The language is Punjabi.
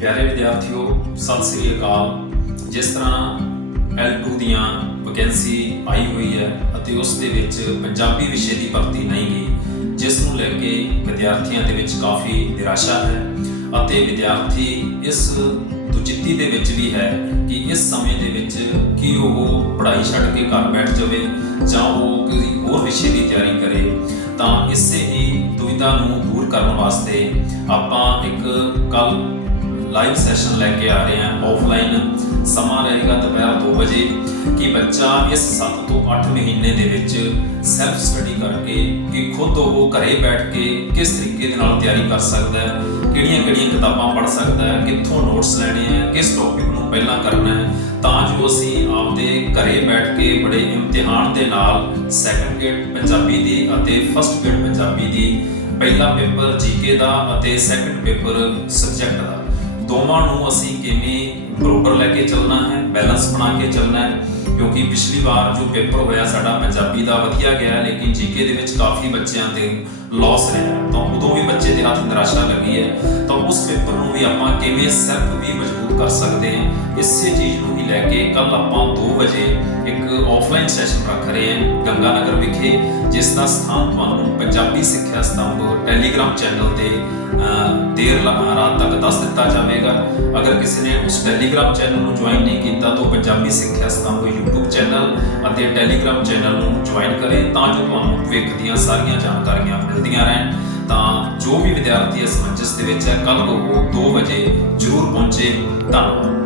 ਪਿਆਰੇ ਵਿਦਿਆਰਥੀਓ, ਸਤਿ ਸ੍ਰੀ ਅਕਾਲ। ਜਿਸ ਤਰ੍ਹਾਂ L2 ਦੀਆਂ ਵੈਕੈਂਸੀ ਆਈ ਹੋਈ ਹੈ ਅਤੇ ਉਸ ਦੇ ਵਿੱਚ ਪੰਜਾਬੀ ਵਿਸ਼ੇ ਦੀ ਭਰਤੀ ਨਹੀਂ ਗਈ, ਜਿਸ ਨੂੰ ਲੈ ਕੇ ਵਿਦਿਆਰਥੀਆਂ ਦੇ ਵਿੱਚ ਕਾਫੀ ਨਿਰਾਸ਼ਾ ਹੈ ਅਤੇ ਵਿਦਿਆਰਥੀ ਇਸ ਦੁਚਿੱਤੀ ਦੇ ਵਿੱਚ ਵੀ ਹੈ ਕਿ ਇਸ ਸਮੇਂ ਦੇ ਵਿੱਚ ਕੀ ਉਹ ਪੜ੍ਹਾਈ ਛੱਡ ਕੇ ਘਰ ਬੈਠ ਜਾਵੇ ਜਾਂ ਉਹ ਕਿਸੇ ਹੋਰ ਵਿਸ਼ੇ ਦੀ ਤਿਆਰੀ ਕਰੇ, ਤਾਂ ਇਸੇ ਹੀ ਦੁਵਿਧਾ ਨੂੰ ਦੂਰ ਕਰਨ ਵਾਸਤੇ ਆਪਾਂ ਇੱਕ ਕੱਲ ਲਾਈਵ ਸੈਸ਼ਨ ਲੈ ਕੇ ਆ ਰਹੇ ਹਾਂ ਆਫਲਾਈਨ ਸਮਾਂ ਰਹੇਗਾ ਦੁਪਹਿਰ 2 ਵਜੇ ਕਿ ਬੱਚਾ ਇਸ 7 ਤੋਂ 8 ਮਹੀਨੇ ਦੇ ਵਿੱਚ ਸੈਲਫ ਸਟੱਡੀ ਕਰਕੇ ਕਿ ਖੁਦ ਉਹ ਘਰੇ ਬੈਠ ਕੇ ਕਿਸ ਤਰੀਕੇ ਦੇ ਨਾਲ ਤਿਆਰੀ ਕਰ ਸਕਦਾ ਹੈ ਕਿਹੜੀਆਂ-ਕਿਹੜੀਆਂ ਕਿਤਾਬਾਂ ਪੜ੍ਹ ਸਕਦਾ ਹੈ, ਕਿੱਥੋਂ ਨੋਟਸ ਲੈਣੇ ਹੈ, ਕਿਸ ਟੌਪਿਕ ਨੂੰ ਪਹਿਲਾਂ ਕਰਨਾ ਹੈ, ਤਾਂ ਜੋ ਅਸੀਂ ਆਪਦੇ ਘਰੇ ਬੈਠ ਕੇ ਬੜੇ ਇਮਤਿਹਾਨ ਦੇ ਨਾਲ ਸੈਕੰਡ ਗ੍ਰੇਡ ਪੰਜਾਬੀ ਦੀ ਅਤੇ ਫਸਟ ਗ੍ਰੇਡ ਪੰਜਾਬੀ ਦੀ ਪਹਿਲਾ ਪੇਪਰ ਜੀਕੇ ਦਾ ਅਤੇ ਸੈਕੰਡ ਪੇਪਰ ਸਬਜੈਕਟ ਦਾ। ਦੋਵਾਂ ਨੂੰ ਅਸੀਂ ਕਿਵੇਂ ਬਰੋਬਰ ਲੈ ਕੇ ਚੱਲਣਾ ਹੈ ਬੈਲੈਂਸ ਬਣਾ ਕੇ ਚੱਲਣਾ ਹੈ, ਕਿਉਂਕਿ ਪਿਛਲੀ ਵਾਰ ਜੋ ਪੇਪਰ ਹੋਇਆ ਸਾਡਾ ਪੰਜਾਬੀ ਦਾ ਵਧੀਆ ਗਿਆ, ਲੇਕਿਨ ਜੀਕੇ ਦੇ ਵਿੱਚ ਕਾਫੀ ਬੱਚਿਆਂ ਤੇ ਲਾਸ ਰਿਹਾ ਤਾਂ ਉਦੋਂ ਵੀ ਬੱਚੇ ਦੇ ਹੱਥ ਨਿਰਾਸ਼ਾ ਲੱਗੀ ਹੈ। ਤਾਂ ਉਸ ਪੇਪਰ ਨੂੰ ਵੀ ਆਪਾਂ ਕਿਵੇਂ ਸੈਲਫ ਵੀ ਮਜ਼ਬੂਤ ਕਰ ਸਕਦੇ ਹਾਂ, ਇਸੇ ਚੀਜ਼ ਨੂੰ ਹੀ ਲੈ ਕੇ ਕੱਲ ਆਪਾਂ 2 ਵਜੇ ਇੱਕ ਆਫਲਾਈਨ ਸੈਸ਼ਨ ਰੱਖ ਰਹੇ ਹਾਂ ਗੰਗਾ ਨਗਰ ਵਿਖੇ, ਜਿਸ ਦਾ ਸਥਾਨ ਤੁਹਾਨੂੰ ਪੰਜਾਬੀ ਸਿੱਖਿਆ ਸਤੰਭ ਟੈਲੀਗ੍ਰਾਮ ਚੈਨਲ ਤੇ ਦੇਰ ਲਾ- ਰਾਤ ਤੱਕ ਦੱਸ ਦਿੱਤਾ ਜਾਵੇਗਾ। ਅਗਰ ਕਿਸੇ ਨੇ ਉਸ ਟੈਲੀਗ੍ਰਾਮ ਚੈਨਲ ਨੂੰ ਜੁਆਇਨ ਨਹੀਂ ਕੀਤਾ, ਤਾਂ ਪੰਜਾਬੀ ਸਿੱਖਿਆ ਸਤੰਭ YouTube ਚੈਨਲ ਅਤੇ ਟੈਲੀਗ੍ਰਾਮ ਚੈਨਲ ਨੂੰ ਜੁਆਇਨ ਕਰੇ ਤਾਂ ਜੋ ਤੁਹਾਨੂੰ ਭਵਿੱਖ ਦੀਆਂ ਸਾਰੀਆਂ ਜਾਣਕਾਰੀਆਂ ਮਿਲਦੀਆਂ ਰਹਿਣ। ਤਾਂ ਜੋ ਵੀ ਵਿਦਿਆਰਥੀ ਇਸ ਮੰਚਸ ਦੇ ਵਿੱਚ ਹੈ ਕੱਲ ਉਹ 2 ਵਜੇ ਜ਼ਰੂਰ ਪਹੁੰਚੇ। ਧੰਨਵਾਦ।